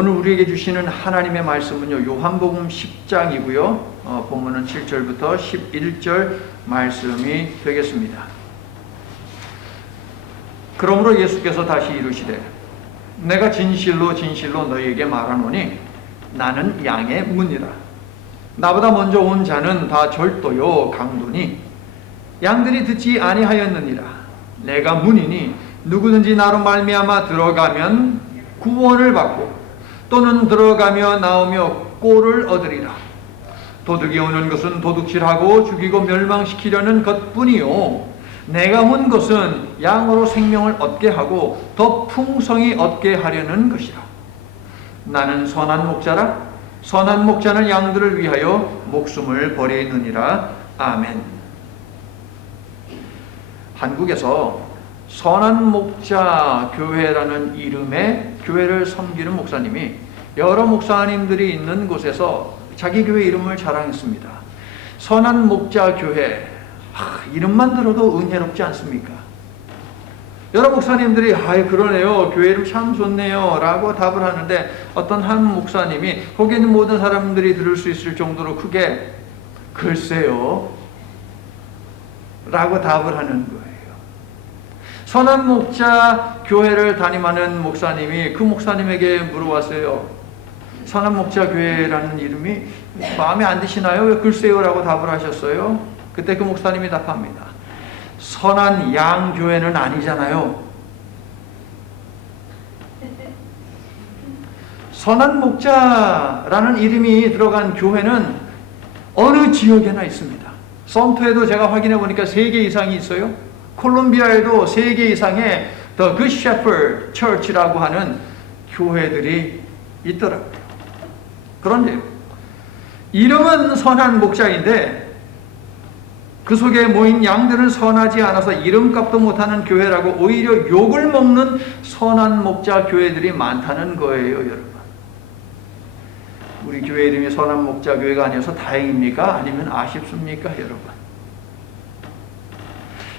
오늘 우리에게 주시는 하나님의 말씀은요, 요한복음 10장이고요. 본문은 7절부터 11절 말씀이 되겠습니다. 그러므로 예수께서 다시 이르시되 내가 진실로 진실로 너희에게 말하노니 나는 양의 문이라. 나보다 먼저 온 자는 다 절도요 강도니 양들이 듣지 아니하였느니라. 내가 문이니 누구든지 나로 말미암아 들어가면 구원을 받고 또는 들어가며 나오며 꼴을 얻으리라. 도둑이 오는 것은 도둑질하고 죽이고 멸망시키려는 것뿐이요 내가 온 것은 양으로 생명을 얻게 하고 더 풍성히 얻게 하려는 것이라. 나는 선한 목자라. 선한 목자는 양들을 위하여 목숨을 버리느니라. 아멘. 한국에서 선한 목자 교회라는 이름의 교회를 섬기는 목사님이 여러 목사님들이 있는 곳에서 자기 교회 이름을 자랑했습니다. 선한 목자 교회. 이름만 들어도 은혜롭지 않습니까? 여러 목사님들이 그러네요, 교회 이름 참 좋네요 라고 답을 하는데, 어떤 한 목사님이 거기 있는 모든 사람들이 들을 수 있을 정도로 크게 글쎄요 라고 답을 하는 거예요. 선한 목자 교회를 담임하는 목사님이 그 목사님에게 물어봤어요. 선한 목자 교회라는 이름이 마음에 안 드시나요? 왜 글쎄요 라고 답을 하셨어요? 그때 그 목사님이 답합니다. 선한 양 교회는 아니잖아요. 선한 목자라는 이름이 들어간 교회는 어느 지역에나 있습니다. 썬토에도 제가 확인해 보니까 3개 이상이 있어요. 콜롬비아에도 3개 이상의 The Good Shepherd Church라고 하는 교회들이 있더라고요. 그런데 이름은 선한 목자인데 그 속에 모인 양들은 선하지 않아서 이름값도 못하는 교회라고 오히려 욕을 먹는 선한 목자 교회들이 많다는 거예요, 여러분. 우리 교회 이름이 선한 목자 교회가 아니어서 다행입니까? 아니면 아쉽습니까, 여러분?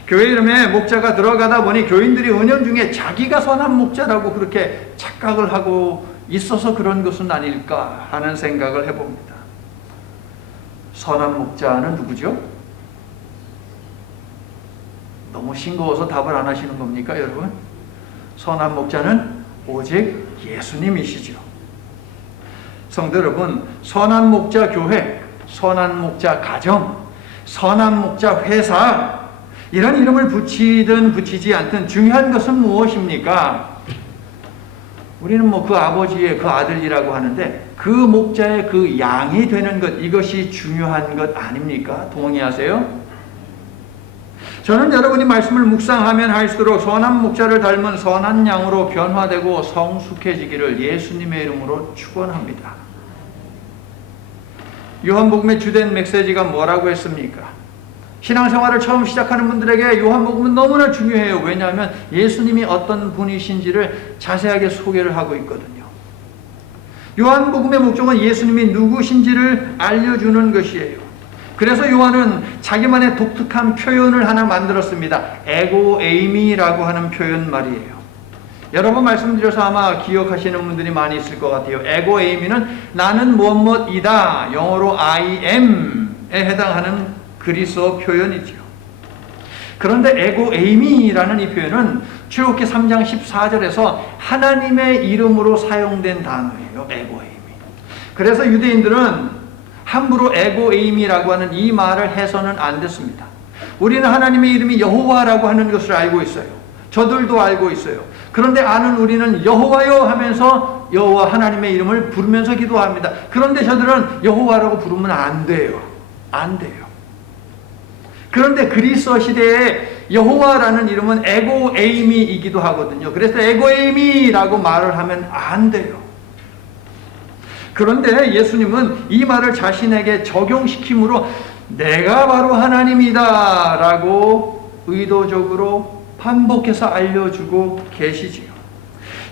교회 이름에 목자가 들어가다 보니 교인들이 은연중에 자기가 선한 목자라고 그렇게 착각을 하고 있어서 그런 것은 아닐까 하는 생각을 해봅니다. 선한 목자는 누구죠? 너무 싱거워서 답을 안 하시는 겁니까, 여러분? 선한 목자는 오직 예수님이시죠. 성도 여러분, 선한 목자 교회, 선한 목자 가정, 선한 목자 회사, 이런 이름을 붙이든 붙이지 않든 중요한 것은 무엇입니까? 우리는 그 아버지의 그 아들이라고 하는데 그 목자의 그 양이 되는 것, 이것이 중요한 것 아닙니까? 동의하세요? 저는 여러분이 말씀을 묵상하면 할수록 선한 목자를 닮은 선한 양으로 변화되고 성숙해지기를 예수님의 이름으로 축원합니다. 요한복음의 주된 메시지가 뭐라고 했습니까? 신앙생활을 처음 시작하는 분들에게 요한복음은 너무나 중요해요. 왜냐하면 예수님이 어떤 분이신지를 자세하게 소개를 하고 있거든요. 요한복음의 목적은 예수님이 누구신지를 알려주는 것이에요. 그래서 요한은 자기만의 독특한 표현을 하나 만들었습니다. 에고에이미라고 하는 표현 말이에요. 여러 번 말씀드려서 아마 기억하시는 분들이 많이 있을 것 같아요. 에고에이미는 나는 무엇이다, 영어로 I am에 해당하는 그리스어 표현이죠. 그런데 에고에이미라는 이 표현은 출애굽기 3장 14절에서 하나님의 이름으로 사용된 단어예요. 에고에이미. 그래서 유대인들은 함부로 에고에이미라고 하는 이 말을 해서는 안 됐습니다. 우리는 하나님의 이름이 여호와라고 하는 것을 알고 있어요. 저들도 알고 있어요. 그런데 아는 우리는 여호와요 하면서 여호와 하나님의 이름을 부르면서 기도합니다. 그런데 저들은 여호와라고 부르면 안 돼요. 안 돼요. 그런데 그리스어 시대에 여호와라는 이름은 에고에이미이기도 하거든요. 그래서 에고에이미라고 말을 하면 안 돼요. 그런데 예수님은 이 말을 자신에게 적용시킴으로 내가 바로 하나님이다 라고 의도적으로 반복해서 알려주고 계시지요.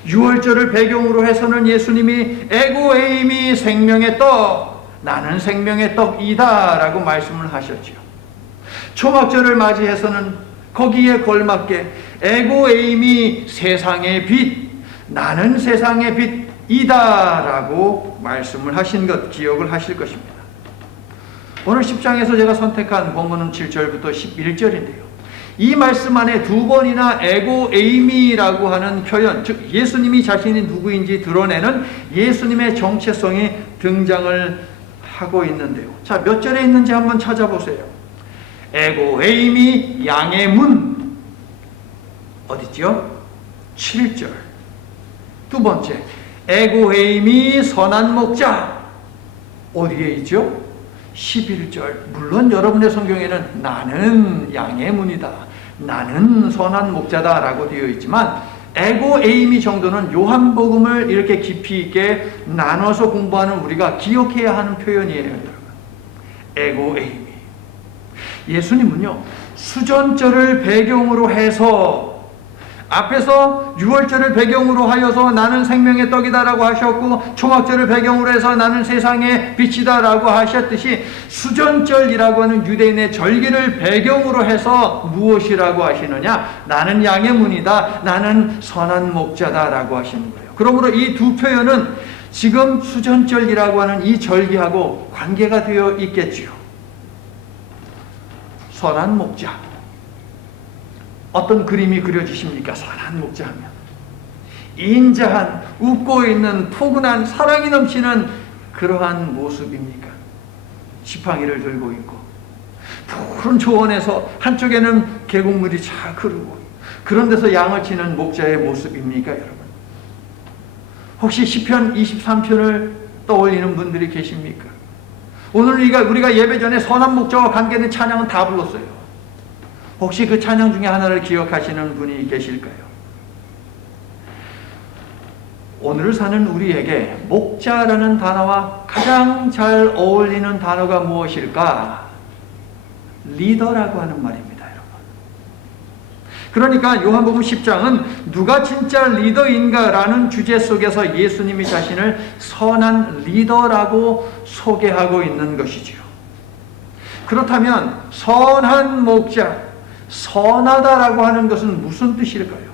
유월절을 배경으로 해서는 예수님이 에고에이미 생명의 떡, 나는 생명의 떡이다 라고 말씀을 하셨지요. 초막절을 맞이해서는 거기에 걸맞게 에고에이미 세상의 빛, 나는 세상의 빛, 이다라고 말씀을 하신 것 기억을 하실 것입니다. 오늘 10장에서 제가 선택한 본문은 7절부터 11절인데요. 이 말씀 안에 두 번이나 에고 에이미라고 하는 표현, 즉 예수님이 자신이 누구인지 드러내는 예수님의 정체성이 등장을 하고 있는데요. 자, 몇 절에 있는지 한번 찾아보세요. 에고 에이미 양의 문 어디죠? 7절. 두 번째, 에고 에이미 선한 목자 어디에 있죠? 11절. 물론 여러분의 성경에는 나는 양의 문이다, 나는 선한 목자다 라고 되어 있지만 에고 에이미 정도는 요한복음을 이렇게 깊이 있게 나눠서 공부하는 우리가 기억해야 하는 표현이에요, 여러분. 에고 에이미. 예수님은요, 수전절을 배경으로 해서 앞에서 유월절을 배경으로 하여서 나는 생명의 떡이다라고 하셨고, 초막절을 배경으로 해서 나는 세상의 빛이다라고 하셨듯이 수전절이라고 하는 유대인의 절기를 배경으로 해서 무엇이라고 하시느냐? 나는 양의 문이다, 나는 선한 목자다라고 하시는 거예요. 그러므로 이 두 표현은 지금 수전절이라고 하는 이 절기하고 관계가 되어 있겠지요. 선한 목자. 어떤 그림이 그려지십니까? 선한 목자 하면 인자한, 웃고 있는, 포근한, 사랑이 넘치는 그러한 모습입니까? 지팡이를 들고 있고 푸른 초원에서 한쪽에는 계곡물이 잘 흐르고 그런 데서 양을 치는 목자의 모습입니까, 여러분? 혹시 시편 23편을 떠올리는 분들이 계십니까? 오늘 우리가 예배 전에 선한 목자와 관계된 찬양은 다 불렀어요. 혹시 그 찬양 중에 하나를 기억하시는 분이 계실까요? 오늘을 사는 우리에게 목자라는 단어와 가장 잘 어울리는 단어가 무엇일까? 리더라고 하는 말입니다, 여러분. 그러니까 요한복음 10장은 누가 진짜 리더인가라는 주제 속에서 예수님이 자신을 선한 리더라고 소개하고 있는 것이지요. 그렇다면 선한 목자, 선하다라고 하는 것은 무슨 뜻일까요?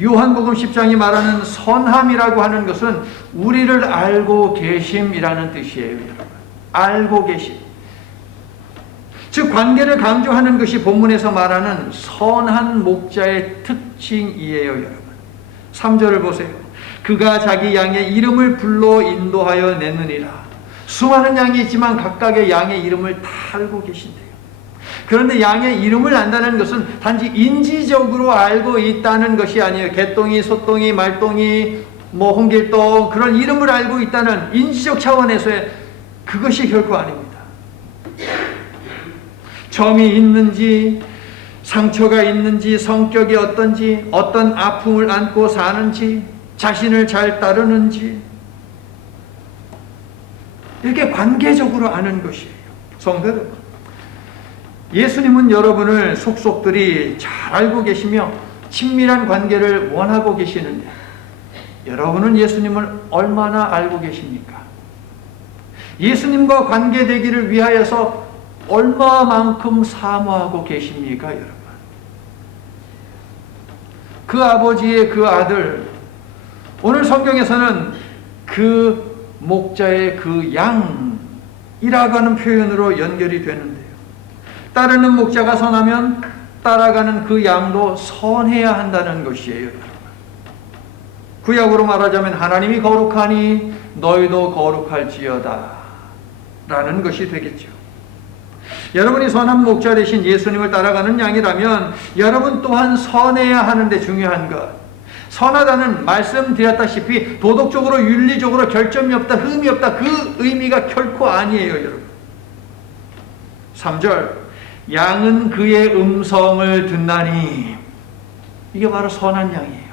요한복음 10장이 말하는 선함이라고 하는 것은 우리를 알고 계심이라는 뜻이에요, 여러분. 알고 계심. 즉 관계를 강조하는 것이 본문에서 말하는 선한 목자의 특징이에요, 여러분. 3절을 보세요. 그가 자기 양의 이름을 불러 인도하여 내느니라. 수많은 양이 있지만 각각의 양의 이름을 다 알고 계신대요. 그런데 양의 이름을 안다는 것은 단지 인지적으로 알고 있다는 것이 아니에요. 개똥이, 소똥이, 말똥이, 홍길동 그런 이름을 알고 있다는 인지적 차원에서의 그것이 결코 아닙니다. 점이 있는지, 상처가 있는지, 성격이 어떤지, 어떤 아픔을 안고 사는지, 자신을 잘 따르는지 이렇게 관계적으로 아는 것이에요. 성도 여러분, 예수님은 여러분을 속속들이 잘 알고 계시며 친밀한 관계를 원하고 계시는데 여러분은 예수님을 얼마나 알고 계십니까? 예수님과 관계되기를 위하여서 얼마만큼 사모하고 계십니까, 여러분? 그 아버지의 그 아들, 오늘 성경에서는 그 목자의 그 양이라고 하는 표현으로 연결이 되는데요. 따르는 목자가 선하면 따라가는 그 양도 선해야 한다는 것이에요, 여러분. 구약으로 말하자면 하나님이 거룩하니 너희도 거룩할지어다 라는 것이 되겠죠. 여러분이 선한 목자 되신 예수님을 따라가는 양이라면 여러분 또한 선해야 하는데 중요한 것, 선하다는 말씀드렸다시피 도덕적으로 윤리적으로 결점이 없다, 흠이 없다, 그 의미가 결코 아니에요, 여러분. 3절 양은 그의 음성을 듣나니, 이게 바로 선한 양이에요.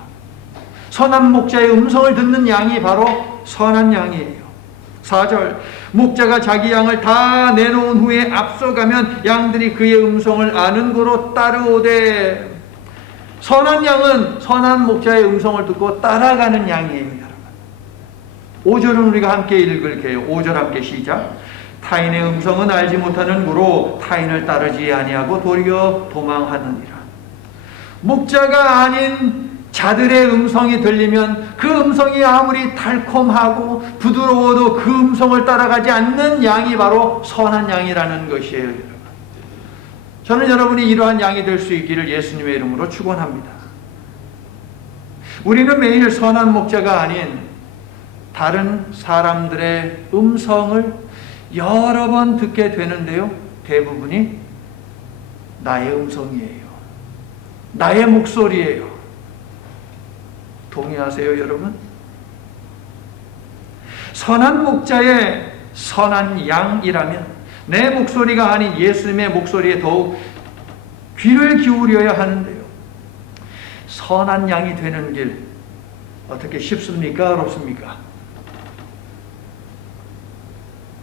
선한 목자의 음성을 듣는 양이 바로 선한 양이에요. 4절 목자가 자기 양을 다 내놓은 후에 앞서가면 양들이 그의 음성을 아는 고로 따르오되, 선한 양은 선한 목자의 음성을 듣고 따라가는 양이에요, 여러분. 5절은 우리가 함께 읽을게요. 5절 함께 시작. 타인의 음성은 알지 못하는 고로 타인을 따르지 아니하고 도리어 도망하느니라. 목자가 아닌 자들의 음성이 들리면 그 음성이 아무리 달콤하고 부드러워도 그 음성을 따라가지 않는 양이 바로 선한 양이라는 것이에요, 여러분. 저는 여러분이 이러한 양이 될 수 있기를 예수님의 이름으로 축원합니다. 우리는 매일 선한 목자가 아닌 다른 사람들의 음성을 여러 번 듣게 되는데요, 대부분이 나의 음성이에요. 나의 목소리예요. 동의하세요, 여러분? 선한 목자의 선한 양이라면 내 목소리가 아닌 예수님의 목소리에 더욱 귀를 기울여야 하는데요. 선한 양이 되는 길 어떻게 쉽습니까? 어렵습니까?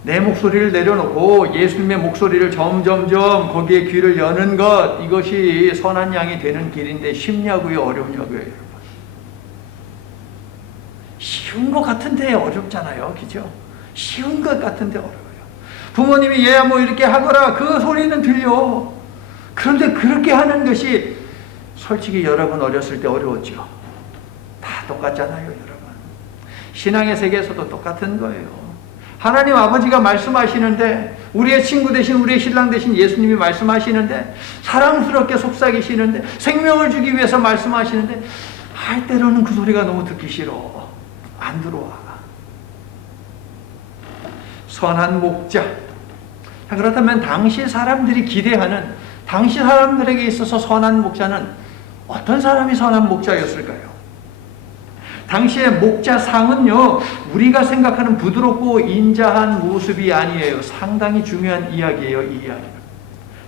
내 목소리를 내려놓고 예수님의 목소리를 점점점 거기에 귀를 여는 것, 이것이 선한 양이 되는 길인데 쉽냐고요? 어렵냐고요? 여러분? 쉬운 것 같은데 어렵잖아요. 그죠? 쉬운 것 같은데 어려워요. 부모님이 얘야 뭐 이렇게 하거라, 그 소리는 들려. 그런데 그렇게 하는 것이 솔직히 여러분 어렸을 때 어려웠죠. 다 똑같잖아요, 여러분. 신앙의 세계에서도 똑같은 거예요. 하나님 아버지가 말씀하시는데, 우리의 친구 대신 우리의 신랑 대신 예수님이 말씀하시는데, 사랑스럽게 속삭이시는데, 생명을 주기 위해서 말씀하시는데, 할 때로는 그 소리가 너무 듣기 싫어. 안 들어와. 선한 목자. 그렇다면 당시 사람들이 기대하는, 당시 사람들에게 있어서 선한 목자는 어떤 사람이 선한 목자였을까요? 당시의 목자상은요, 우리가 생각하는 부드럽고 인자한 모습이 아니에요. 상당히 중요한 이야기예요, 이 이야기는.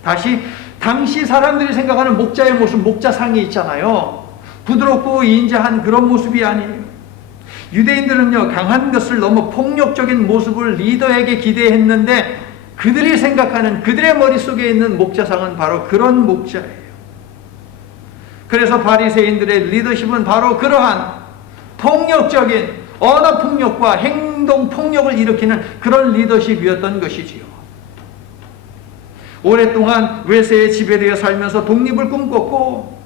다시, 당시 사람들이 생각하는 목자의 모습, 목자상이 있잖아요. 부드럽고 인자한 그런 모습이 아니에요. 유대인들은요, 강한 것을 넘어 폭력적인 모습을 리더에게 기대했는데, 그들이 생각하는, 그들의 머릿속에 있는 목자상은 바로 그런 목자예요. 그래서 바리새인들의 리더십은 바로 그러한 폭력적인 언어 폭력과 행동 폭력을 일으키는 그런 리더십이었던 것이지요. 오랫동안 외세에 지배되어 살면서 독립을 꿈꿨고,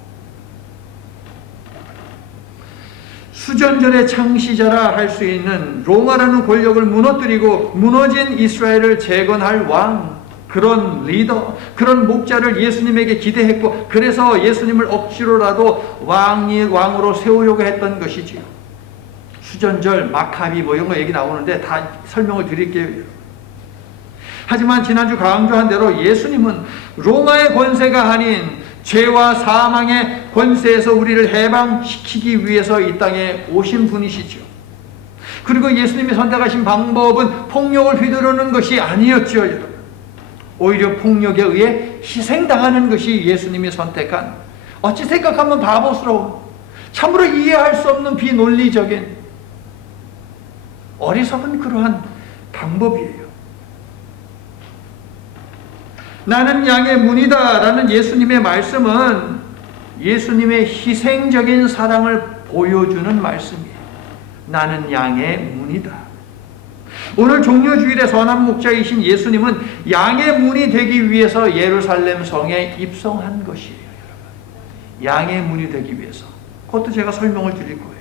수전절의 창시자라 할 수 있는 로마라는 권력을 무너뜨리고 무너진 이스라엘을 재건할 왕, 그런 리더, 그런 목자를 예수님에게 기대했고, 그래서 예수님을 억지로라도 왕으로 세우려고 했던 것이지요. 수전절, 마카비 뭐 이런 거 얘기 나오는데 다 설명을 드릴게요. 하지만 지난주 강조한 대로 예수님은 로마의 권세가 아닌 죄와 사망의 권세에서 우리를 해방시키기 위해서 이 땅에 오신 분이시죠. 그리고 예수님이 선택하신 방법은 폭력을 휘두르는 것이 아니었죠, 여러분. 오히려 폭력에 의해 희생당하는 것이 예수님이 선택한, 어찌 생각하면 바보스러운, 참으로 이해할 수 없는 비논리적인, 어리석은 그러한 방법이에요. 나는 양의 문이다 라는 예수님의 말씀은 예수님의 희생적인 사랑을 보여주는 말씀이에요. 나는 양의 문이다. 오늘 종려주일의 선한 목자이신 예수님은 양의 문이 되기 위해서 예루살렘 성에 입성한 것이에요, 여러분. 양의 문이 되기 위해서. 그것도 제가 설명을 드릴 거예요.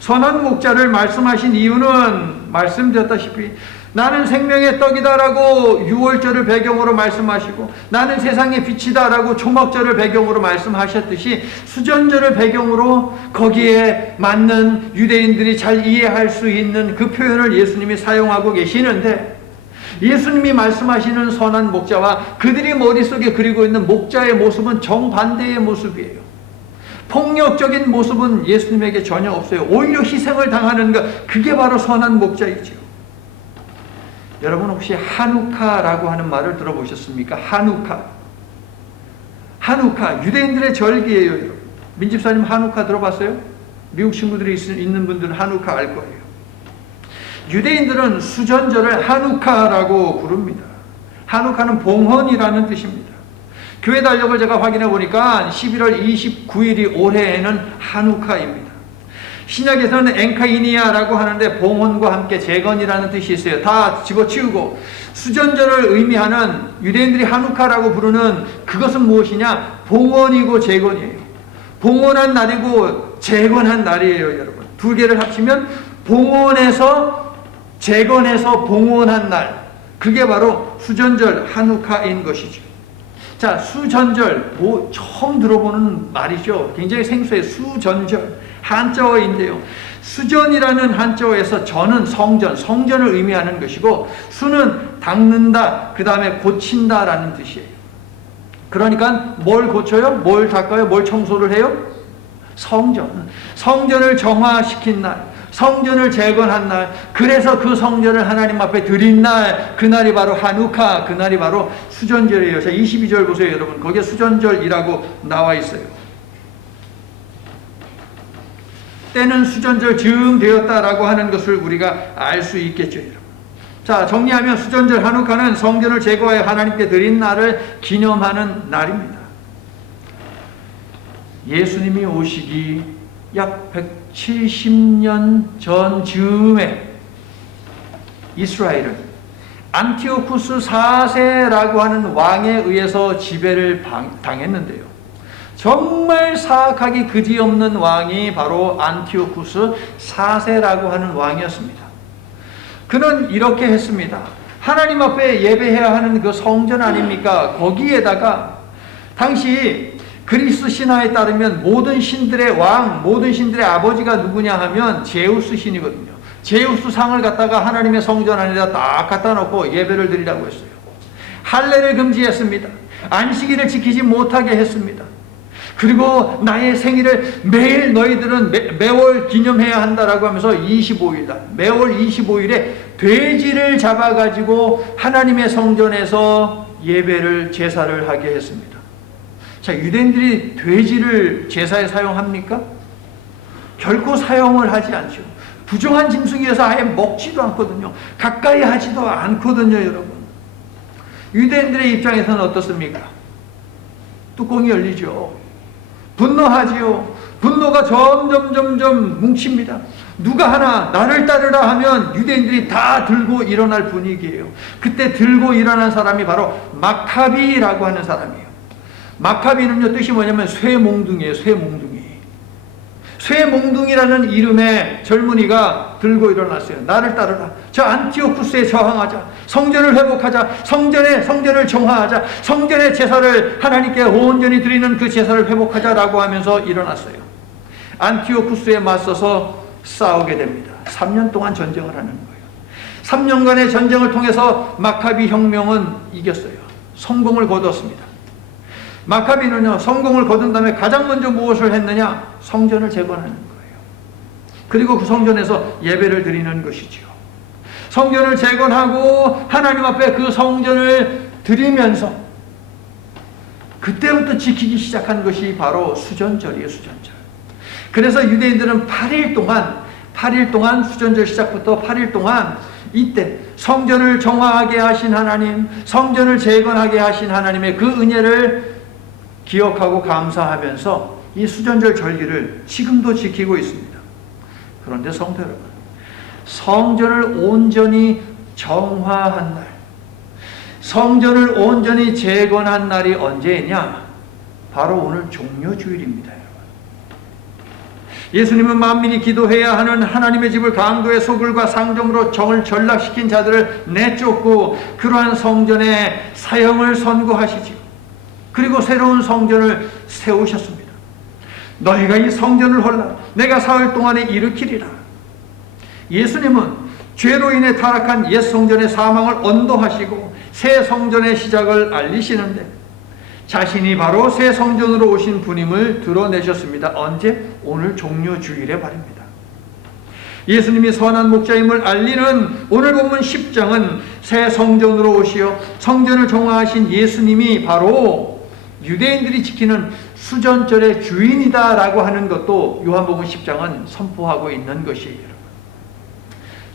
선한 목자를 말씀하신 이유는 말씀드렸다시피 나는 생명의 떡이다라고 유월절을 배경으로 말씀하시고, 나는 세상의 빛이다라고 초막절을 배경으로 말씀하셨듯이 수전절을 배경으로 거기에 맞는 유대인들이 잘 이해할 수 있는 그 표현을 예수님이 사용하고 계시는데, 예수님이 말씀하시는 선한 목자와 그들이 머릿속에 그리고 있는 목자의 모습은 정반대의 모습이에요. 폭력적인 모습은 예수님에게 전혀 없어요. 오히려 희생을 당하는 것, 그게 바로 선한 목자이죠. 여러분 혹시 하누카라고 하는 말을 들어보셨습니까? 하누카, 유대인들의 절기예요. 민집사님 하누카 들어봤어요? 미국 친구들이 있는 분들은 하누카 알 거예요. 유대인들은 수전절을 하누카라고 부릅니다. 하누카는 봉헌이라는 뜻입니다. 교회 달력을 제가 확인해 보니까 11월 29일이 올해에는 하누카입니다. 신약에서는 엔카이니아라고 하는데 봉헌과 함께 재건이라는 뜻이 있어요. 다 집어치우고 수전절을 의미하는 유대인들이 하누카라고 부르는 그것은 무엇이냐? 봉헌이고 재건이에요. 봉헌한 날이고 재건한 날이에요, 여러분. 두 개를 합치면 봉헌해서 재건해서 봉헌한 날. 그게 바로 수전절 한우카인 것이죠. 자, 수전절, 처음 들어보는 말이죠. 굉장히 생소해. 수전절, 한자어인데요. 수전이라는 한자어에서 전은 성전, 성전을 의미하는 것이고, 수는 닦는다, 그 다음에 고친다라는 뜻이에요. 그러니까 뭘 고쳐요? 뭘 닦아요? 뭘 청소를 해요? 성전. 성전을 정화시킨 날, 성전을 재건한 날, 그래서 그 성전을 하나님 앞에 드린 날, 그날이 바로 한우카, 그날이 바로 수전절이에요. 자, 22절 보세요, 여러분. 거기에 수전절이라고 나와 있어요. 때는 수전절 즈음 되었다라고 하는 것을 우리가 알 수 있겠죠, 여러분. 자, 정리하면 수전절 한우카는 성전을 제거하여 하나님께 드린 날을 기념하는 날입니다. 예수님이 오시기 약 170년 전 즈음에 이스라엘은 안티오쿠스 4세라고 하는 왕에 의해서 지배를 당했는데요. 정말 사악하기 그지없는 왕이 바로 안티오쿠스 4세라고 하는 왕이었습니다. 그는 이렇게 했습니다. 하나님 앞에 예배해야 하는 그 성전 아닙니까? 거기에다가 당시 그리스 신화에 따르면 모든 신들의 왕, 모든 신들의 아버지가 누구냐 하면 제우스 신이거든요. 제우스 상을 갖다가 하나님의 성전 안에다 딱 갖다 놓고 예배를 드리라고 했어요. 할례를 금지했습니다. 안식일을 지키지 못하게 했습니다. 그리고 나의 생일을 매일 너희들은 매월 기념해야 한다라고 하면서 25일, 매월 25일에 돼지를 잡아가지고 하나님의 성전에서 예배를 제사를 하게 했습니다. 자, 유대인들이 돼지를 제사에 사용합니까? 결코 사용을 하지 않죠. 부정한 짐승이어서 아예 먹지도 않거든요. 가까이 하지도 않거든요, 여러분. 유대인들의 입장에서는 어떻습니까? 뚜껑이 열리죠. 분노하지요. 분노가 점점 뭉칩니다. 누가 하나 나를 따르라 하면 유대인들이 다 들고 일어날 분위기예요. 그때 들고 일어난 사람이 바로 마카비라고 하는 사람이에요. 마카비는요, 뜻이 뭐냐면 쇠몽둥이에요. 쇠몽둥이. 쇠몽둥이라는 이름의 젊은이가 들고 일어났어요. 나를 따르라. 저 안티오쿠스에 저항하자. 성전을 회복하자. 성전을 정화하자. 성전의 제사를 하나님께 온전히 드리는 그 제사를 회복하자라고 하면서 일어났어요. 안티오쿠스에 맞서서 싸우게 됩니다. 3년 동안 전쟁을 하는 거예요. 3년간의 전쟁을 통해서 마카비 혁명은 이겼어요. 성공을 거뒀습니다. 마카비는요, 성공을 거둔 다음에 가장 먼저 무엇을 했느냐? 성전을 재건하는 거예요. 그리고 그 성전에서 예배를 드리는 것이죠. 성전을 재건하고 하나님 앞에 그 성전을 드리면서 그때부터 지키기 시작한 것이 바로 수전절이에요, 수전절. 그래서 유대인들은 8일 동안 수전절 시작부터 8일 동안 이때 성전을 정화하게 하신 하나님, 성전을 재건하게 하신 하나님의 그 은혜를 기억하고 감사하면서 이 수전절 절기를 지금도 지키고 있습니다. 그런데 성도 여러분, 성전을 온전히 정화한 날, 성전을 온전히 재건한 날이 언제냐? 바로 오늘 종려주일입니다. 여러분. 예수님은 만민이 기도해야 하는 하나님의 집을 강도의 소굴과 상점으로 정을 전락시킨 자들을 내쫓고 그러한 성전의 사형을 선고하시지요. 그리고 새로운 성전을 세우셨습니다. 너희가 이 성전을 헐라 내가 사흘 동안에 일으키리라. 예수님은 죄로 인해 타락한 옛 성전의 사망을 언도하시고 새 성전의 시작을 알리시는데 자신이 바로 새 성전으로 오신 분임을 드러내셨습니다. 언제? 오늘 종려주일에 말입니다. 예수님이 선한 목자임을 알리는 오늘 본문 10장은 새 성전으로 오시어 성전을 정화하신 예수님이 바로 유대인들이 지키는 수전절의 주인이다라고 하는 것도 요한복음 10장은 선포하고 있는 것이에요.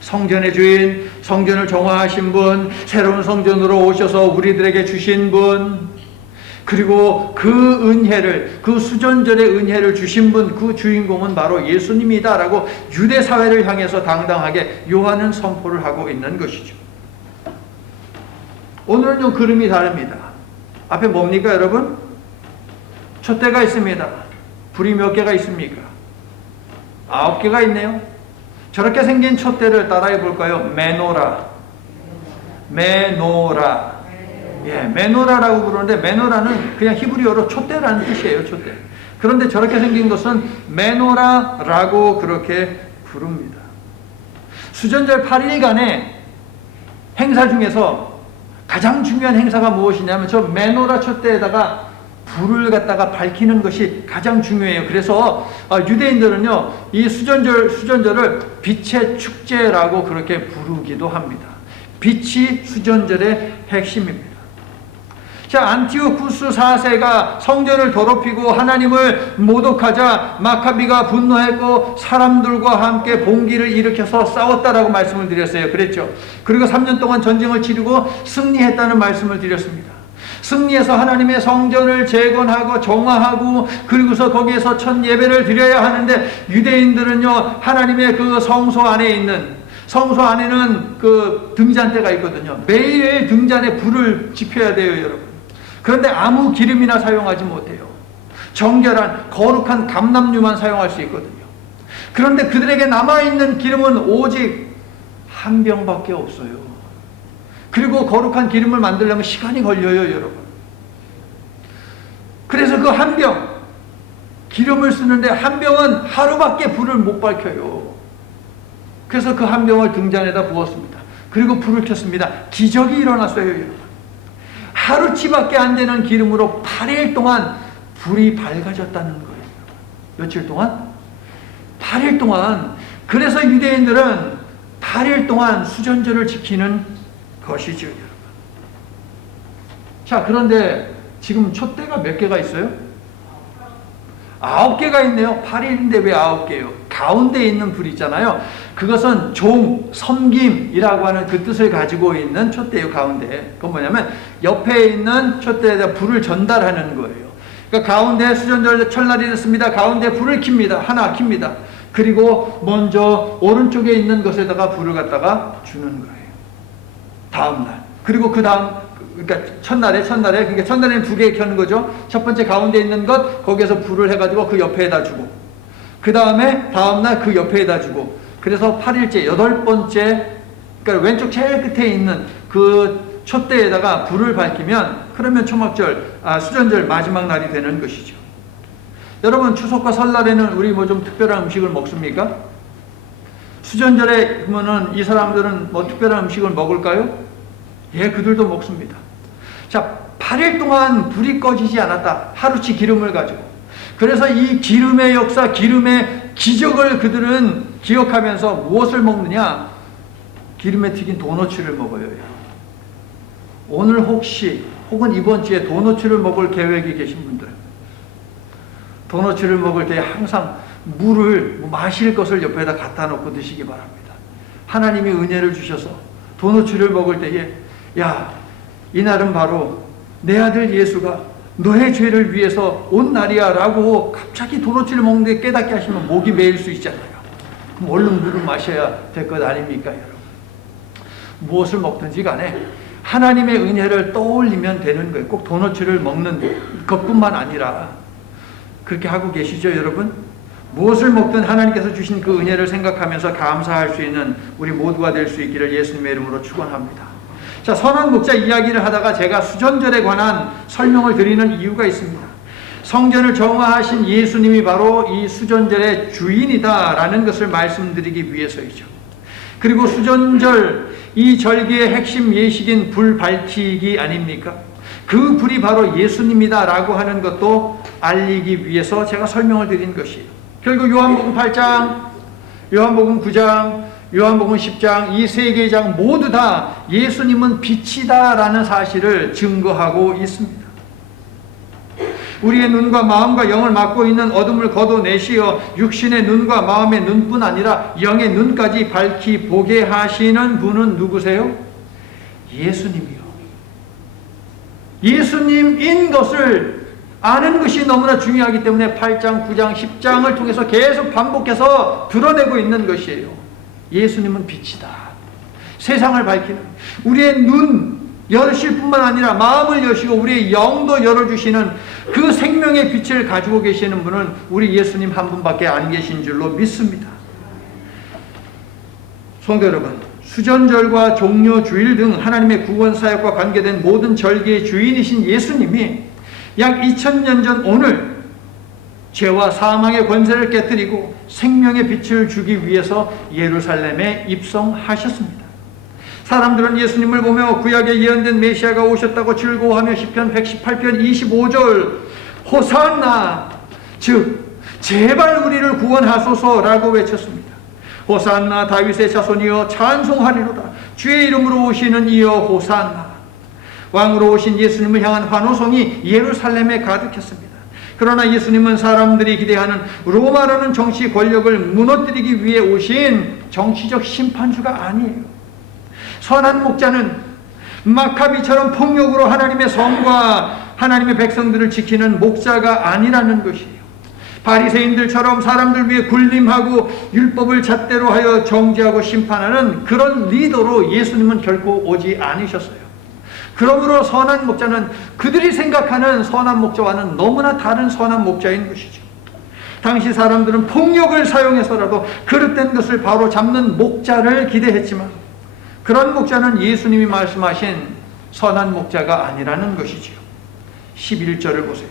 성전의 주인, 성전을 정화하신 분, 새로운 성전으로 오셔서 우리들에게 주신 분, 그리고 그 은혜를, 그 수전절의 은혜를 주신 분, 그 주인공은 바로 예수님이다라고 유대 사회를 향해서 당당하게 요한은 선포를 하고 있는 것이죠. 오늘은 좀 그림이 다릅니다. 앞에 뭡니까, 여러분? 촛대가 있습니다. 불이 몇 개가 있습니까? 9개가 있네요. 저렇게 생긴 촛대를 따라해 볼까요? 메노라. 메노라. 예, 메노라라고 부르는데 메노라는 그냥 히브리어로 촛대라는 뜻이에요. 촛대. 그런데 저렇게 생긴 것은 메노라라고 그렇게 부릅니다. 수전절 8일간의 행사 중에서 가장 중요한 행사가 무엇이냐면 저 메노라 촛대에다가 불을 갖다가 밝히는 것이 가장 중요해요. 그래서 유대인들은요, 이 수전절을 빛의 축제라고 그렇게 부르기도 합니다. 빛이 수전절의 핵심입니다. 자, 안티오쿠스 4세가 성전을 더럽히고 하나님을 모독하자 마카비가 분노했고 사람들과 함께 봉기를 일으켜서 싸웠다라고 말씀을 드렸어요. 그랬죠. 그리고 3년 동안 전쟁을 치르고 승리했다는 말씀을 드렸습니다. 승리해서 하나님의 성전을 재건하고 정화하고 그리고서 거기에서 첫 예배를 드려야 하는데 유대인들은요, 하나님의 그 성소 안에는 그 등잔대가 있거든요. 매일 등잔에 불을 지펴야 돼요, 여러분. 그런데 아무 기름이나 사용하지 못해요. 정결한 거룩한 감람유만 사용할 수 있거든요. 그런데 그들에게 남아있는 기름은 오직 한 병밖에 없어요. 그리고 거룩한 기름을 만들려면 시간이 걸려요, 여러분. 그래서 그 한 병, 기름을 쓰는데 한 병은 하루밖에 불을 못 밝혀요. 그래서 그 한 병을 등잔에다 부었습니다. 그리고 불을 켰습니다. 기적이 일어났어요, 여러분. 하루치밖에 안 되는 기름으로 8일 동안 불이 밝아졌다는 거예요. 며칠 동안? 8일 동안. 그래서 유대인들은 8일 동안 수전절을 지키는 것이죠, 여러분. 자, 그런데 지금 촛대가 몇 개가 있어요? 9개가 있네요. 8일인데 왜 9개예요? 가운데 있는 불 있잖아요. 그것은 섬김이라고 하는 그 뜻을 가지고 있는 촛대예요, 가운데. 그건 뭐냐면 옆에 있는 촛대에다 불을 전달하는 거예요. 그러니까 가운데 수전절 첫날이 됐습니다. 가운데 불을 킵니다. 하나 킵니다. 그리고 먼저 오른쪽에 있는 것에다가 불을 갖다가 주는 거예요. 다음날. 그리고 그 다음, 그러니까 그러니까 첫날에는 2개 켜는 거죠. 첫 번째 가운데 있는 것, 거기에서 불을 해가지고 그 옆에다 주고, 그 다음에 다음날 그 옆에다 주고, 그래서 8일째, 8번째, 그러니까 왼쪽 제일 끝에 있는 그 촛대에다가 불을 밝히면, 그러면 수전절 마지막 날이 되는 것이죠. 여러분, 추석과 설날에는 우리 뭐 좀 특별한 음식을 먹습니까? 수전절에 그러면은 이 사람들은 뭐 특별한 음식을 먹을까요? 예, 그들도 먹습니다. 자, 8일 동안 불이 꺼지지 않았다. 하루치 기름을 가지고. 그래서 이 기름의 역사, 기름의 기적을 그들은 기억하면서 무엇을 먹느냐? 기름에 튀긴 도너츠를 먹어요. 오늘 혹은 이번 주에 도너츠를 먹을 계획이 계신 분들, 도너츠를 먹을 때 항상 물을, 마실 것을 옆에다 갖다 놓고 드시기 바랍니다. 하나님이 은혜를 주셔서 도너츠를 먹을 때에, 야, 이날은 바로 내 아들 예수가 너의 죄를 위해서 온 날이야 라고 갑자기 도너츠를 먹는데 깨닫게 하시면 목이 메일 수 있잖아요. 그럼 얼른 물을 마셔야 될 것 아닙니까, 여러분? 무엇을 먹든지 간에 하나님의 은혜를 떠올리면 되는 거예요. 꼭 도너츠를 먹는 것뿐만 아니라 그렇게 하고 계시죠, 여러분? 무엇을 먹든 하나님께서 주신 그 은혜를 생각하면서 감사할 수 있는 우리 모두가 될 수 있기를 예수님의 이름으로 축원합니다. 자, 선한 목자 이야기를 하다가 제가 수전절에 관한 설명을 드리는 이유가 있습니다. 성전을 정화하신 예수님이 바로 이 수전절의 주인이다라는 것을 말씀드리기 위해서이죠. 그리고 수전절, 이 절기의 핵심 예식인 불 밝히기 아닙니까? 그 불이 바로 예수님이다라고 하는 것도 알리기 위해서 제가 설명을 드린 것이에요. 결국 요한복음 8장, 요한복음 9장, 요한복음 10장, 이 세 개의 장 모두 다 예수님은 빛이다라는 사실을 증거하고 있습니다. 우리의 눈과 마음과 영을 막고 있는 어둠을 걷어내시어 육신의 눈과 마음의 눈뿐 아니라 영의 눈까지 밝히 보게 하시는 분은 누구세요? 예수님이요. 예수님인 것을 아는 것이 너무나 중요하기 때문에 8장, 9장, 10장을 통해서 계속 반복해서 드러내고 있는 것이에요. 예수님은 빛이다. 세상을 밝히는, 우리의 눈, 열으실 뿐만 아니라 마음을 여시고 우리의 영도 열어주시는 그 생명의 빛을 가지고 계시는 분은 우리 예수님 한 분밖에 안 계신 줄로 믿습니다. 성도 여러분, 수전절과 종려 주일 등 하나님의 구원 사역과 관계된 모든 절기의 주인이신 예수님이 약 2000년 전 오늘 죄와 사망의 권세를 깨뜨리고 생명의 빛을 주기 위해서 예루살렘에 입성하셨습니다. 사람들은 예수님을 보며 구약에 예언된 메시아가 오셨다고 즐거워하며 시편 118편 25절 호산나, 즉 제발 우리를 구원하소서라고 외쳤습니다. 호산나 다윗의 자손이여 찬송하리로다. 주의 이름으로 오시는 이여 호산나. 왕으로 오신 예수님을 향한 환호성이 예루살렘에 가득했습니다. 그러나 예수님은 사람들이 기대하는 로마라는 정치 권력을 무너뜨리기 위해 오신 정치적 심판주가 아니에요. 선한 목자는 마카비처럼 폭력으로 하나님의 성과 하나님의 백성들을 지키는 목자가 아니라는 것이에요. 바리새인들처럼 사람들 위해 군림하고 율법을 잣대로 하여 정죄하고 심판하는 그런 리더로 예수님은 결코 오지 않으셨어요. 그러므로 선한 목자는 그들이 생각하는 선한 목자와는 너무나 다른 선한 목자인 것이죠. 당시 사람들은 폭력을 사용해서라도 그릇된 것을 바로 잡는 목자를 기대했지만 그런 목자는 예수님이 말씀하신 선한 목자가 아니라는 것이지요. 11절을 보세요.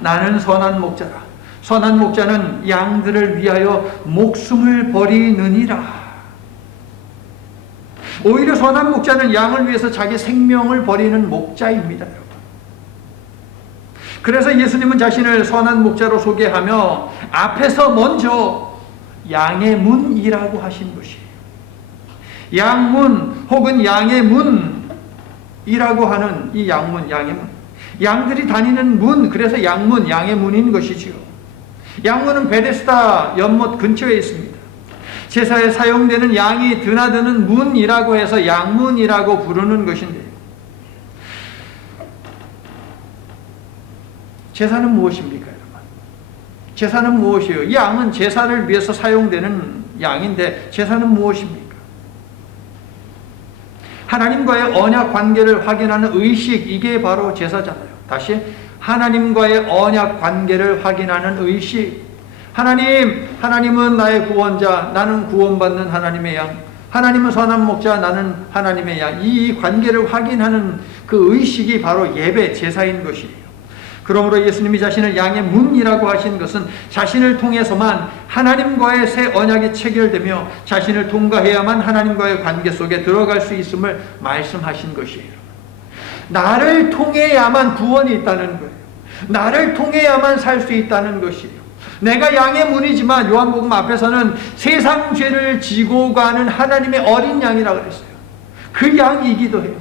나는 선한 목자라. 선한 목자는 양들을 위하여 목숨을 버리느니라. 오히려 선한 목자는 양을 위해서 자기 생명을 버리는 목자입니다, 여러분. 그래서 예수님은 자신을 선한 목자로 소개하며 앞에서 먼저 양의 문이라고 하신 것이에요. 양문 혹은 양의 문이라고 하는 이 양문, 양의 문. 양들이 다니는 문, 그래서 양문, 양의 문인 것이지요. 양문은 베데스다 연못 근처에 있습니다. 제사에 사용되는 양이 드나드는 문이라고 해서 양문이라고 부르는 것인데요. 제사는 무엇입니까, 여러분? 제사는 무엇이에요? 이 양은 제사를 위해서 사용되는 양인데 제사는 무엇입니까? 하나님과의 언약 관계를 확인하는 의식, 이게 바로 제사잖아요. 다시 하나님과의 언약 관계를 확인하는 의식. 하나님은 나의 구원자, 나는 구원받는 하나님의 양. 하나님은 선한 목자, 나는 하나님의 양. 이 관계를 확인하는 그 의식이 바로 예배, 제사인 것이에요. 그러므로 예수님이 자신을 양의 문이라고 하신 것은 자신을 통해서만 하나님과의 새 언약이 체결되며 자신을 통과해야만 하나님과의 관계 속에 들어갈 수 있음을 말씀하신 것이에요. 나를 통해야만 구원이 있다는 거예요. 나를 통해야만 살 수 있다는 것이에요. 내가 양의 문이지만 요한복음 앞에서는 세상 죄를 지고 가는 하나님의 어린 양이라고 그랬어요. 그 양이기도 해요.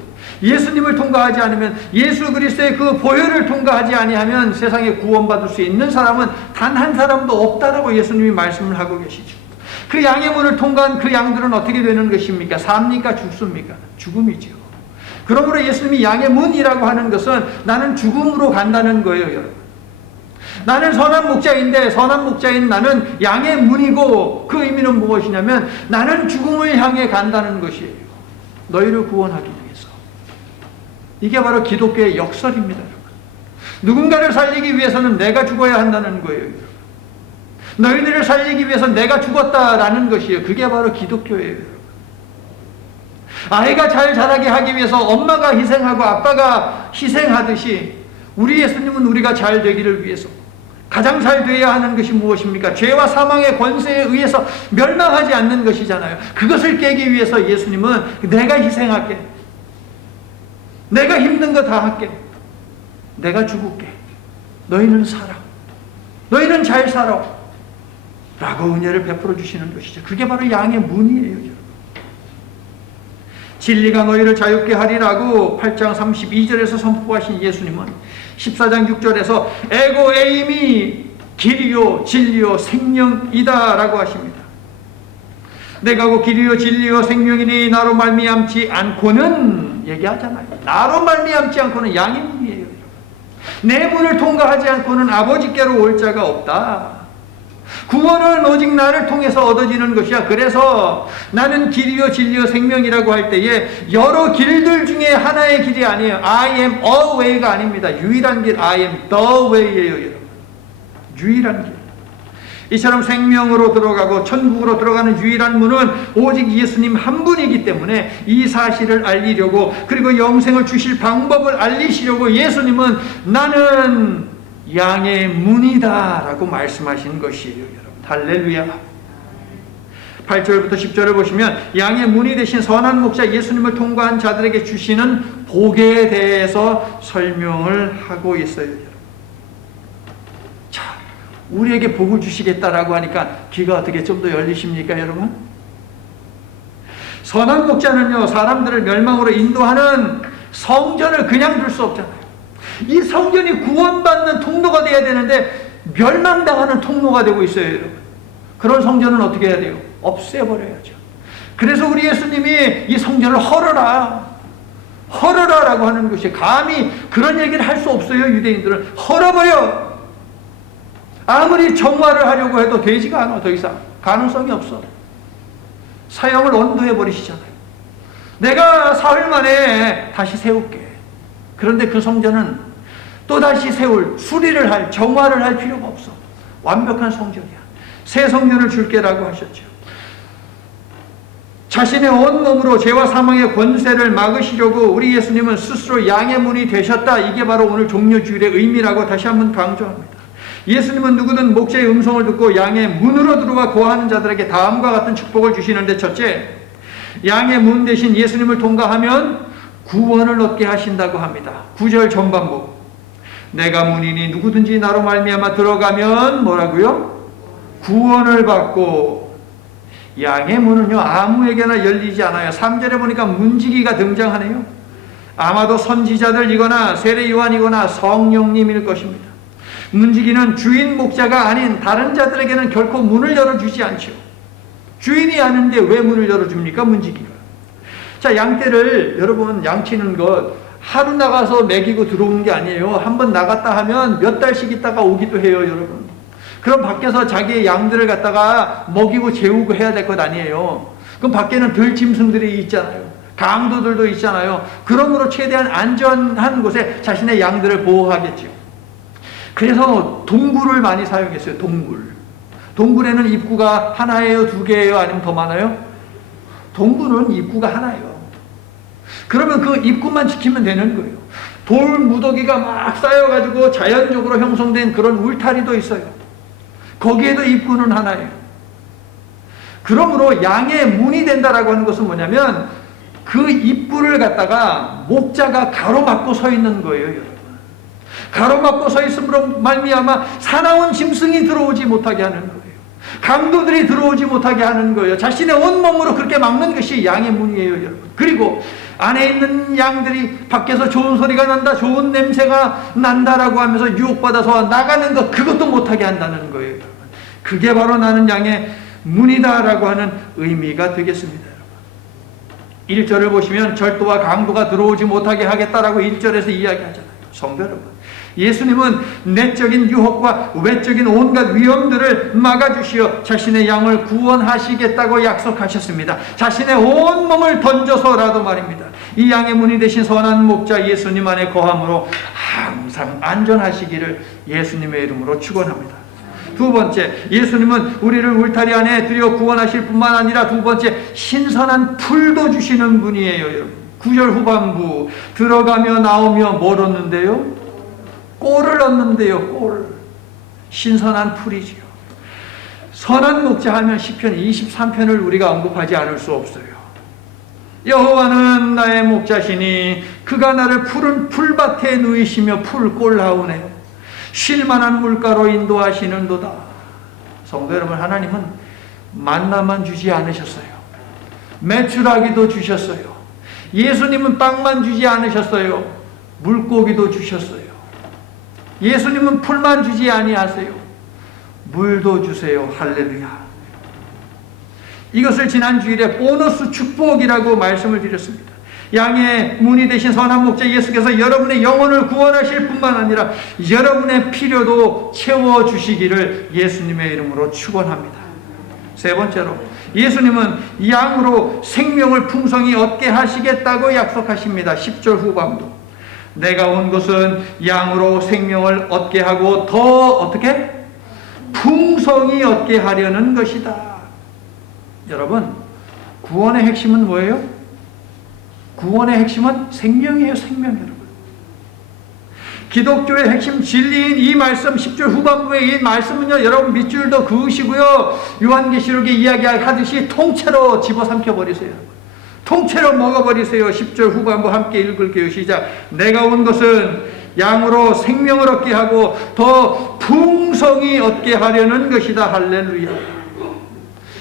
예수님을 통과하지 않으면, 예수 그리스도의 그 보혈을 통과하지 아니하면 세상에 구원받을 수 있는 사람은 단 한 사람도 없다라고 예수님이 말씀을 하고 계시죠. 그 양의 문을 통과한 그 양들은 어떻게 되는 것입니까? 삽니까? 죽습니까? 죽음이죠. 그러므로 예수님이 양의 문이라고 하는 것은 나는 죽음으로 간다는 거예요, 여러분. 나는 선한 목자인데 선한 목자인 나는 양의 문이고, 그 의미는 무엇이냐면 나는 죽음을 향해 간다는 것이에요. 너희를 구원하기 위해서. 이게 바로 기독교의 역설입니다, 여러분. 누군가를 살리기 위해서는 내가 죽어야 한다는 거예요, 여러분. 너희들을 살리기 위해서 내가 죽었다라는 것이에요. 그게 바로 기독교예요, 여러분. 아이가 잘 자라게 하기 위해서 엄마가 희생하고 아빠가 희생하듯이 우리 예수님은 우리가 잘 되기를 위해서 가장 잘 되어야 하는 것이 무엇입니까? 죄와 사망의 권세에 의해서 멸망하지 않는 것이잖아요. 그것을 깨기 위해서 예수님은 내가 희생할게. 내가 힘든 거 다 할게. 내가 죽을게. 너희는 살아. 너희는 잘 살아. 라고 은혜를 베풀어 주시는 것이죠. 그게 바로 양의 문이에요, 여러분. 진리가 너희를 자유케 하리라고 8장 32절에서 선포하신 예수님은 14장 6절에서 에고 에이미 길이요 진리요 생명이다 라고 하십니다. 내가 곧 길이요 진리요 생명이니 나로 말미암지 않고는, 얘기하잖아요. 나로 말미암지 않고는 양의 문이에요. 내 문을 통과하지 않고는 아버지께로 올 자가 없다. 구원은 오직 나를 통해서 얻어지는 것이야. 그래서 나는 길이요 진리요 생명이라고 할 때에 여러 길들 중에 하나의 길이 아니에요. I am a way가 아닙니다. 유일한 길 I am the way예요, 여러분. 유일한 길. 이처럼 생명으로 들어가고 천국으로 들어가는 유일한 문은 오직 예수님 한 분이기 때문에 이 사실을 알리려고, 그리고 영생을 주실 방법을 알리시려고 예수님은 나는 양의 문이다 라고 말씀하신 것이에요, 여러분. 할렐루야. 8절부터 10절을 보시면 양의 문이 되신 선한 목자 예수님을 통과한 자들에게 주시는 복에 대해서 설명을 하고 있어요, 여러분. 자, 우리에게 복을 주시겠다라고 하니까 귀가 어떻게 좀 더 열리십니까, 여러분? 선한 목자는요, 사람들을 멸망으로 인도하는 성전을 그냥 둘 수 없잖아요. 이 성전이 구원받는 통로가 돼야 되는데 멸망당하는 통로가 되고 있어요, 여러분. 그런 성전은 어떻게 해야 돼요? 없애버려야죠. 그래서 우리 예수님이 이 성전을 헐어라, 헐어라라고 하는 것이, 감히 그런 얘기를 할 수 없어요. 유대인들은 헐어버려. 아무리 정화를 하려고 해도 되지가 않아. 더 이상 가능성이 없어. 사형을 언도해 버리시잖아요. 내가 사흘 만에 다시 세울게. 그런데 그 성전은 또 다시 세울, 수리를 할, 정화를 할 필요가 없어. 완벽한 성전이야. 새 성전을 줄게라고 하셨죠. 자신의 온 몸으로 죄와 사망의 권세를 막으시려고 우리 예수님은 스스로 양의 문이 되셨다. 이게 바로 오늘 종려주일의 의미라고 다시 한번 강조합니다. 예수님은 누구든 목자의 음성을 듣고 양의 문으로 들어와 거하는 자들에게 다음과 같은 축복을 주시는데, 첫째, 양의 문 대신 예수님을 통과하면 구원을 얻게 하신다고 합니다. 9절 전반부, 내가 문이니 누구든지 나로 말미암아 들어가면 뭐라고요? 구원을 받고. 양의 문은요, 아무에게나 열리지 않아요. 3절에 보니까 문지기가 등장하네요. 아마도 선지자들이거나 세례 요한이거나 성령님일 것입니다. 문지기는 주인 목자가 아닌 다른 자들에게는 결코 문을 열어주지 않죠. 주인이 아는데 왜 문을 열어줍니까, 문지기가? 자, 양떼를, 여러분, 양치는 것 하루 나가서 먹이고 들어오는 게 아니에요. 한번 나갔다 하면 몇 달씩 있다가 오기도 해요, 여러분. 그럼 밖에서 자기의 양들을 갖다가 먹이고 재우고 해야 될 것 아니에요. 그럼 밖에는 들짐승들이 있잖아요. 강도들도 있잖아요. 그러므로 최대한 안전한 곳에 자신의 양들을 보호하겠죠. 그래서 동굴을 많이 사용했어요. 동굴에는 입구가 하나예요, 두 개예요, 아니면 더 많아요? 동굴은 입구가 하나예요. 그러면 그 입구만 지키면 되는 거예요. 돌 무더기가 막 쌓여가지고 자연적으로 형성된 그런 울타리도 있어요. 거기에도 입구는 하나예요. 그러므로 양의 문이 된다라고 하는 것은 뭐냐면 그 입구를 갖다가 목자가 가로막고 서 있는 거예요, 여러분. 가로막고 서 있음으로 말미암아 사나운 짐승이 들어오지 못하게 하는 거예요. 강도들이 들어오지 못하게 하는 거예요. 자신의 온몸으로 그렇게 막는 것이 양의 문이에요, 여러분. 그리고 안에 있는 양들이 밖에서 좋은 소리가 난다, 좋은 냄새가 난다라고 하면서 유혹받아서 나가는 것, 그것도 못하게 한다는 거예요, 여러분. 그게 바로 나는 양의 문이다라고 하는 의미가 되겠습니다, 여러분. 1절을 보시면 절도와 강도가 들어오지 못하게 하겠다라고 1절에서 이야기하잖아요. 성도 여러분, 예수님은 내적인 유혹과 외적인 온갖 위험들을 막아주시어 자신의 양을 구원하시겠다고 약속하셨습니다. 자신의 온 몸을 던져서라도 말입니다. 이 양의 문이 되신 선한 목자 예수님 안에 거함으로 항상 안전하시기를 예수님의 이름으로 축원합니다. 두 번째, 예수님은 우리를 울타리 안에 들여 구원하실 뿐만 아니라 두 번째, 신선한 풀도 주시는 분이에요, 여러분. 9절 후반부, 들어가며 나오며 뭘 얻는데요? 꼴을 얻는데요, 꼴. 신선한 풀이지요. 선한 목자 하면 시편 23편을 우리가 언급하지 않을 수 없어요. 여호와는 나의 목자시니 그가 나를 푸른 풀밭에 누이시며 풀꼴하오네. 쉴만한 물가로 인도하시는도다. 성도 여러분, 하나님은 만나만 주지 않으셨어요. 메추라기도 주셨어요. 예수님은 빵만 주지 않으셨어요. 물고기도 주셨어요. 예수님은 풀만 주지 아니하세요. 물도 주세요. 할렐루야. 이것을 지난 주일에 보너스 축복이라고 말씀을 드렸습니다. 양의 문이 되신 선한 목자 예수께서 여러분의 영혼을 구원하실 뿐만 아니라 여러분의 필요도 채워주시기를 예수님의 이름으로 축원합니다. 세 번째로, 예수님은 양으로 생명을 풍성히 얻게 하시겠다고 약속하십니다. 10절 후반부. 내가 온 것은 양으로 생명을 얻게 하고 더 어떻게? 풍성히 얻게 하려는 것이다. 여러분, 구원의 핵심은 뭐예요? 구원의 핵심은 생명이에요. 생명. 여러분, 기독교의 핵심 진리인 이 말씀 10절 후반부의 이 말씀은요, 여러분 밑줄 더 그으시고요, 요한계시록에 이야기하듯이 통째로 집어삼켜 버리세요. 통째로 먹어버리세요. 10절 후반부 함께 읽을게요. 시작. 내가 온 것은 양으로 생명을 얻게 하고 더 풍성히 얻게 하려는 것이다. 할렐루야.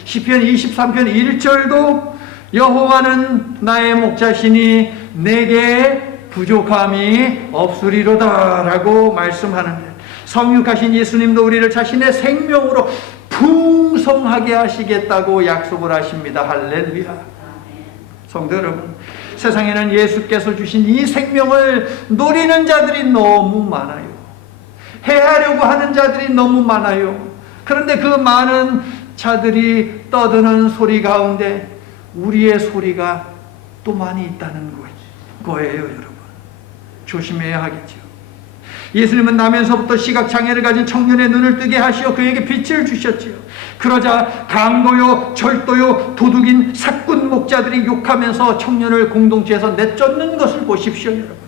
시편 23편 1절도 여호와는 나의 목자시니 내게 부족함이 없으리로다 라고 말씀하는데, 성육하신 예수님도 우리를 자신의 생명으로 풍성하게 하시겠다고 약속을 하십니다. 할렐루야. 성도 여러분, 세상에는 예수께서 주신 이 생명을 노리는 자들이 너무 많아요. 해하려고 하는 자들이 너무 많아요. 그런데 그 많은 자들이 떠드는 소리 가운데 우리의 소리가 또 많이 있다는 거예요. 여러분, 조심해야 하겠죠. 예수님은 나면서부터 시각장애를 가진 청년의 눈을 뜨게 하시어 그에게 빛을 주셨지요. 그러자 강도요, 절도요, 도둑인 사꾼 목자들이 욕하면서 청년을 공동체에서 내쫓는 것을 보십시오. 여러분,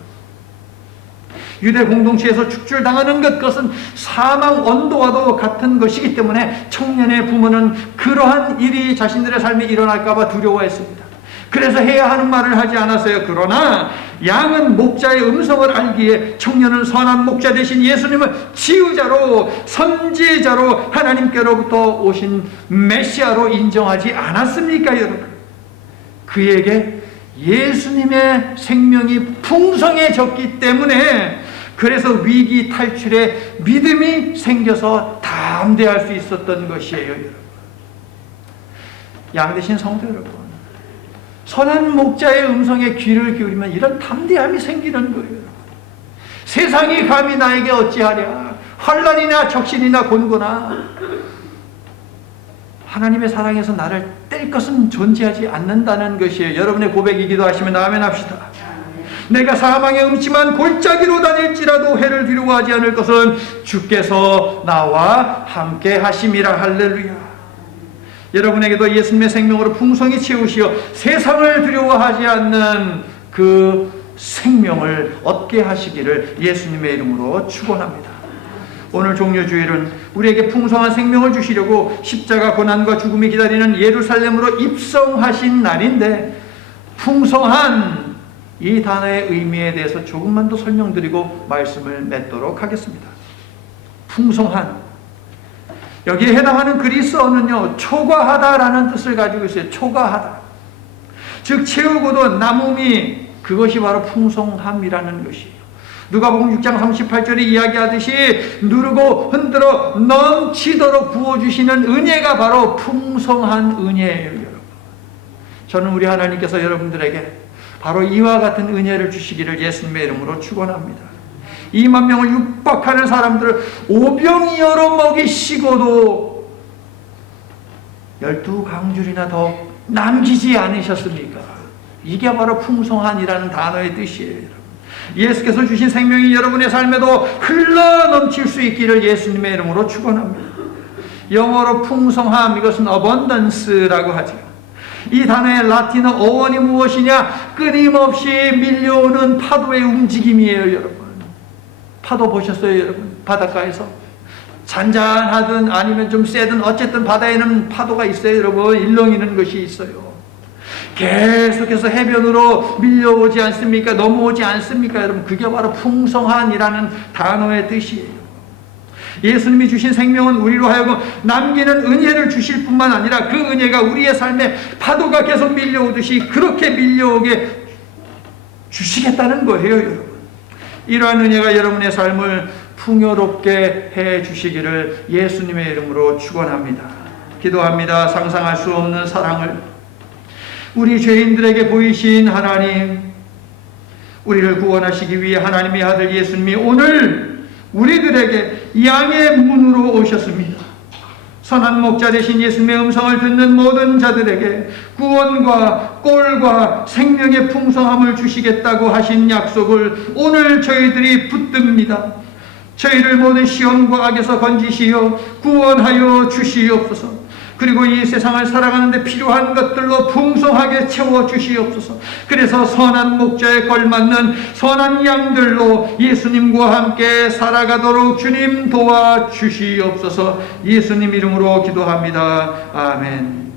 유대 공동체에서 축출당하는 그것은 사망 언도와도 같은 것이기 때문에 청년의 부모는 그러한 일이 자신들의 삶에 일어날까 봐 두려워했습니다. 그래서 해야 하는 말을 하지 않았어요. 그러나 양은 목자의 음성을 알기에 청년은 선한 목자 되신 예수님을 지우자로, 선지자로, 하나님께로부터 오신 메시아로 인정하지 않았습니까, 여러분? 그에게 예수님의 생명이 풍성해졌기 때문에, 그래서 위기 탈출에 믿음이 생겨서 담대할 수 있었던 것이에요. 여러분, 양 되신 성도 여러분, 선한 목자의 음성에 귀를 기울이면 이런 담대함이 생기는 거예요. 세상이 감히 나에게 어찌하랴, 환난이나 적신이나 곤고나, 하나님의 사랑에서 나를 뗄 것은 존재하지 않는다는 것이에요. 여러분의 고백이 기도하시면 아멘 합시다. 내가 사망의 음침한 골짜기로 다닐지라도 해를 두려워하지 않을 것은 주께서 나와 함께 하심이라. 할렐루야. 여러분에게도 예수님의 생명으로 풍성히 채우시어 세상을 두려워하지 않는 그 생명을 얻게 하시기를 예수님의 이름으로 축원합니다. 오늘 종료주일은 우리에게 풍성한 생명을 주시려고 십자가 고난과 죽음이 기다리는 예루살렘으로 입성하신 날인데, 풍성한 이 단어의 의미에 대해서 조금만 더 설명드리고 말씀을 맺도록 하겠습니다. 풍성한, 여기에 해당하는 그리스어는요, 초과하다라는 뜻을 가지고 있어요. 초과하다. 즉 채우고도 남음이, 그것이 바로 풍성함이라는 것이에요. 누가복음 6장 38절에 이야기하듯이 누르고 흔들어 넘치도록 부어주시는 은혜가 바로 풍성한 은혜예요. 여러분, 저는 우리 하나님께서 여러분들에게 바로 이와 같은 은혜를 주시기를 예수님의 이름으로 축원합니다. 2만 명을 육박하는 사람들을 오병이어로 먹이시고도 12강줄이나 더 남기지 않으셨습니까? 이게 바로 풍성한이라는 단어의 뜻이에요. 여러분, 예수께서 주신 생명이 여러분의 삶에도 흘러 넘칠 수 있기를 예수님의 이름으로 축원합니다. 영어로 풍성함, 이것은 abundance라고 하죠. 이 단어의 라틴어 어원이 무엇이냐? 끊임없이 밀려오는 파도의 움직임이에요. 여러분, 파도 보셨어요? 여러분, 바닷가에서 잔잔하든 아니면 좀 세든 어쨌든 바다에는 파도가 있어요. 여러분, 일렁이는 것이 있어요. 계속해서 해변으로 밀려오지 않습니까? 넘어오지 않습니까? 여러분, 그게 바로 풍성한이라는 단어의 뜻이에요. 예수님이 주신 생명은 우리로 하여금 남기는 은혜를 주실 뿐만 아니라 그 은혜가 우리의 삶에 파도가 계속 밀려오듯이 그렇게 밀려오게 주시겠다는 거예요. 여러분, 이러한 은혜가 여러분의 삶을 풍요롭게 해 주시기를 예수님의 이름으로 축원합니다. 기도합니다. 상상할 수 없는 사랑을 우리 죄인들에게 보이신 하나님, 우리를 구원하시기 위해 하나님의 아들 예수님이 오늘 우리들에게 양의 문으로 오셨습니다. 선한 목자 되신 예수님의 음성을 듣는 모든 자들에게 구원과 꼴과 생명의 풍성함을 주시겠다고 하신 약속을 오늘 저희들이 붙듭니다. 저희를 모든 시험과 악에서 건지시어 구원하여 주시옵소서. 그리고 이 세상을 살아가는 데 필요한 것들로 풍성하게 채워주시옵소서. 그래서 선한 목자에 걸맞는 선한 양들로 예수님과 함께 살아가도록 주님 도와주시옵소서. 예수님 이름으로 기도합니다. 아멘.